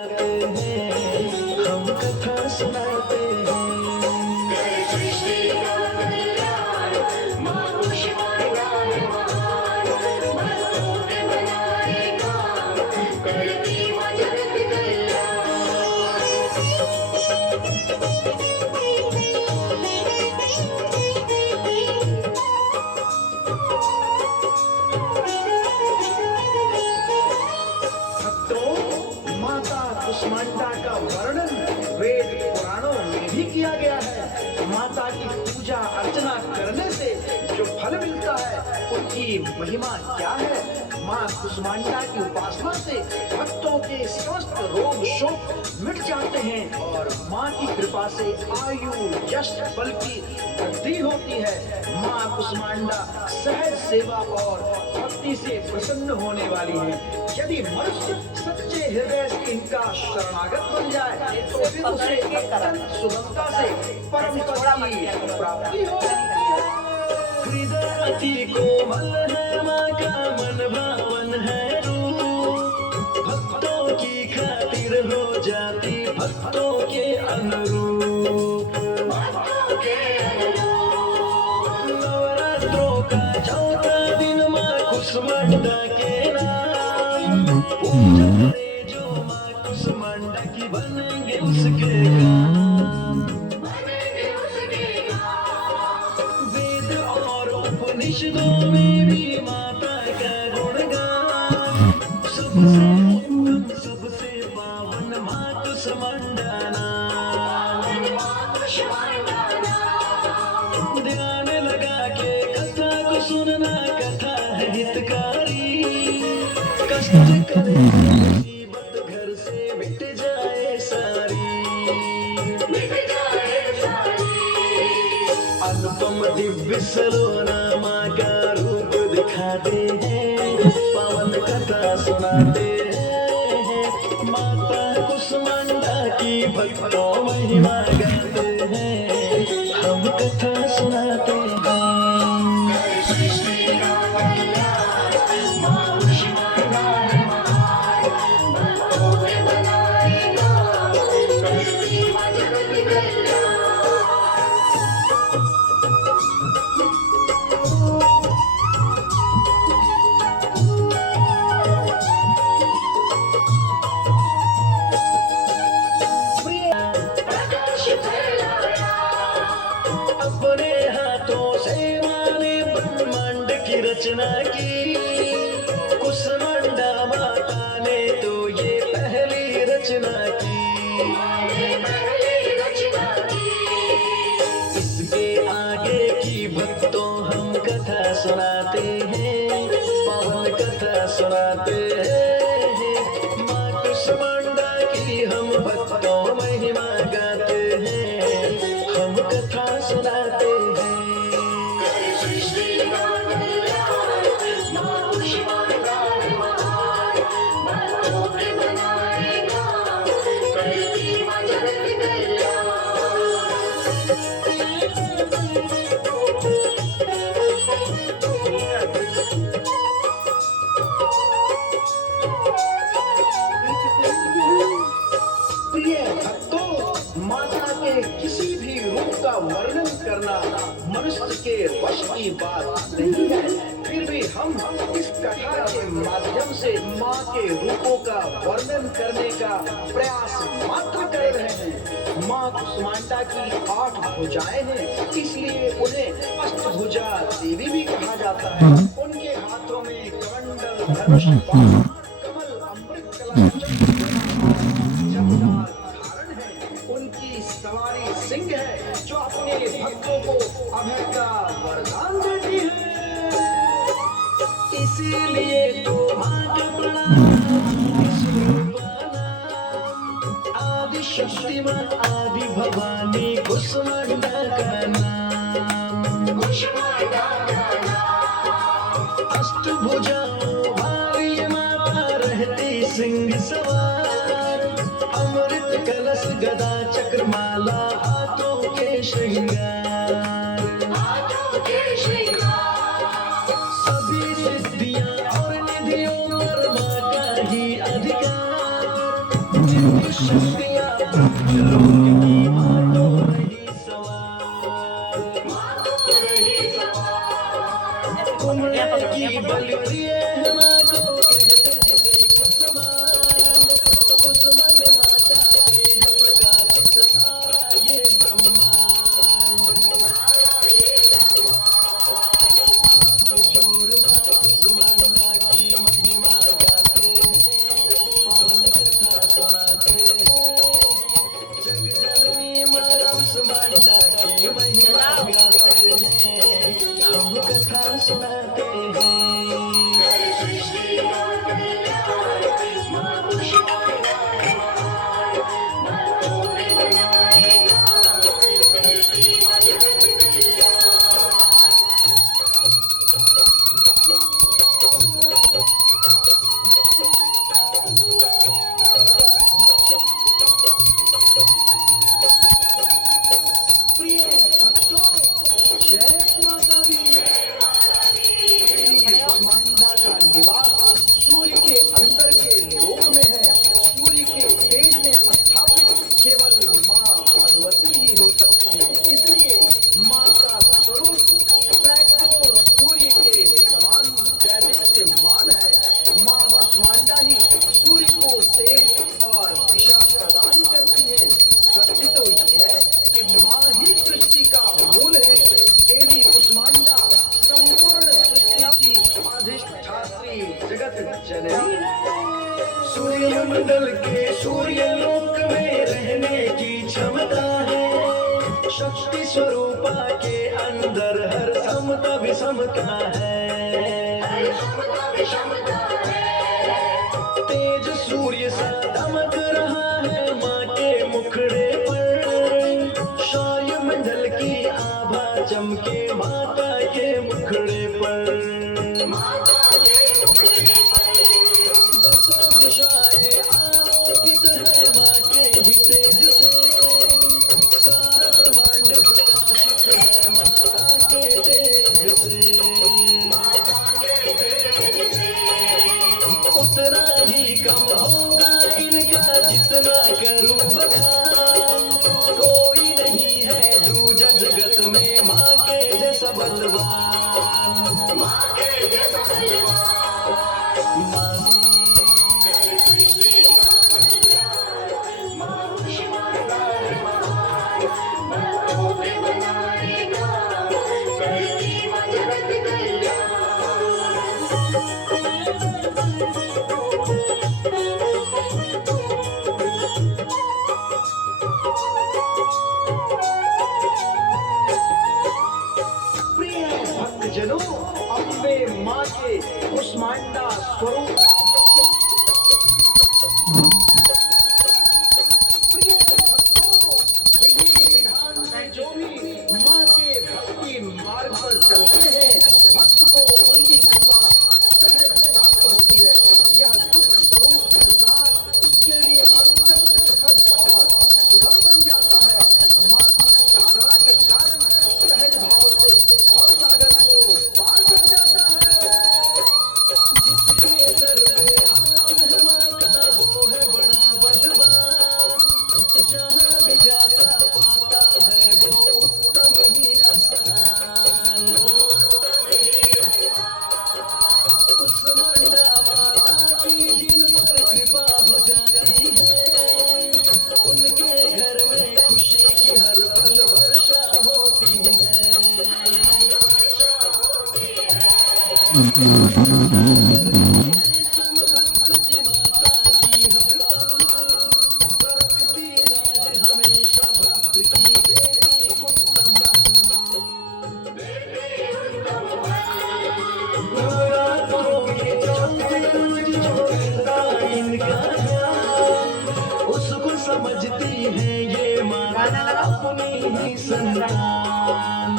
हम कथा सुनाते हैं। सृष्टि का कल्याण माँ कुष्मांडा है महान, भक्तों के बनाए काम, करती माँ जगत कल्याण। कुष्मांडा का वर्णन वेद पुराणों में भी किया गया है। माता की पूजा अर्चना करने से जो फल मिलता है उसकी महिमा क्या है। माँ कुष्मांडा की उपासना से भक्तों के समस्त रोग शोक मिट जाते हैं और माँ की कृपा से आयु यश बल की वृद्धि होती है। माँ कुष्मांडा सहज सेवा और भक्ति से प्रसन्न होने वाली है। यदि मनुष्य सच्चे हृदय से इनका शरणागत बन जाए तो फिर उसे अत्यंत सुगमता से परम पद की प्राप्ति हो जाती है। हृदय अति कोमल है, माँ का मन भावन है रूप, भक्तों की खातिर हो जाती भक्तों के अनुरूप। नवरात्रों का चौथा दिन माँ कुष्मांडा के नाम, पूजा करे जो माँ कुष्मांडा की बनेंगे उसके काम। वेद और उपनिषदों में भी माता का गुणगान, सबसे उत्तम सबसे पावन माँ कुष्मांडा नाम। ध्यान लगा के कथा को सुनना, कथा है हितकारी, कष्ट करे मुसीबत घर से मिट जाए सारी। अनुपम दिव्य सलोना माँ का रूप दिखाते हैं, पावन कथा सुनाते हैं। माता कुष्मांडा की भक्तों महिमा गाते हैं, हम कथा सुनाते हैं। अपने हाथों से माँ ने ब्रह्मांड की रचना की, कुष्मांडा माता ने तो ये पहली रचना की। इसके आगे की भक्तों हम कथा सुनाते हैं, पावन कथा सुनाते हैं। माँ कुष्मांडा की हम भक्तों महिमा गाते हैं, हम कथा सुनाते हैं। प्रिय भक्तों, माता के किसी भी रूप का वर्णन करना मनुष्य के वश की बात नहीं है। फिर भी हम इस कथा के माध्यम से माँ के रूपों का वर्णन करने का प्रयास मात्र कर रहे हैं। माँ कुष्मांडा की 8 भुजाएं हैं, इसलिए उन्हें अष्टभुजा देवी भी कहा जाता है। उनके हाथों में कमंडल, धनुष, कमल, अमृत कलश धारण है। उनकी सवारी सिंह है जो अपने भक्तों को अभय का वरदान देती है। इसीलिए तो माँ का आदि शक्ति माँ, आदि भवानी कुष्मांडा का नाम। अष्टभुजाओं वाली माता रहती सिंह सवार, अमृत कलश गदा चक्रमाला हाथों के श्रृंगार। सभी सिद्धियां और निधियों पर माँ का ही अधिकार। जितनी शक्तियाँ लोक की मानो रही सवार। कुमड़े की बलुरिए माँ को कहते जिसे कुसुमांड, कुसुमंड माता के है प्रकाशित सारा ये ब्रह्मांड। हाथ जोड़ माँ कुसुमांडा की महिमा गाते हैं, पवन कथा सुनाते हैं। जग जननी माँ कुसुमांडा की महिमा गाते हैं, हम कथा सुनाते हैं। प्रिय भक्तों, जय माता दी। कुसुमांडा का निवास सूर्य के अंदर के लोक में है। सूर्य के तेज में स्थापित केवल माँ भगवती ही हो सकती है। इसलिए माँ का स्वरूप सैकड़ों सूर्य के समान दैदीप्यमान है। माँ कुसुमांडा ही सूर्य को तेज और दिशा प्रदान करती है। सत्य तो ये है कि माँ ही सृष्टि का मूल है। देवी कुसुमांडा संपूर्ण सृष्टि की अधिष्ठात्री जगत जननी। सूर्यमंडल के सूर्यलोक में रहने की क्षमता है। शक्ति स्वरूपा के अंदर हर समता विषमता है। तेज सूर्य सा दमक रहा है माँ के मुखड़े पर। सौरमंडल की आभा चमके माता के मुखड़े पर। दसों दिशाएं आलोकित है माँ के ही तेज से। सारा ब्रह्मांड प्रकाशित है माता के तेज से। उतना ही कम होगा इनका जितना करूं बखान। कोई नहीं है दूजा जगत में माँ के जैसा बलवान। माँ प्रिय भक्तजनों, अम्बे माँ के कुसुमांडा स्वरूप। प्रिय भक्तों, विधि विधान से जो भी माँ के भक्ति मार्ग पर चलते हैं, भक्त को उनकी कृपा सहज प्राप्त होती है। यह दुख स्वरूप संसार उसके लिए अत्यंत सुखद और सुगम बन जाता है। माँ की साधना के कारण सहज भाव से भव सागर को पार कर जाता है। जिसके सर पे हाथ है माँ का वो है बड़ा बलवान। जहाँ भी जाता पाता है वो उत्तम ही स्थान। कुसुमांडा माता की जिन पर कृपा हो जाती है, उनके घर में खुशी की हर पल वर्षा होती है। भक्त की माता की हर पल रखती लाज हमेशा भक्त की देवी उत्तम। नवरात्रों के चौथे रोज जो करता इनका ध्यान, उसको समझती है ये माँ अपनी ही संतान।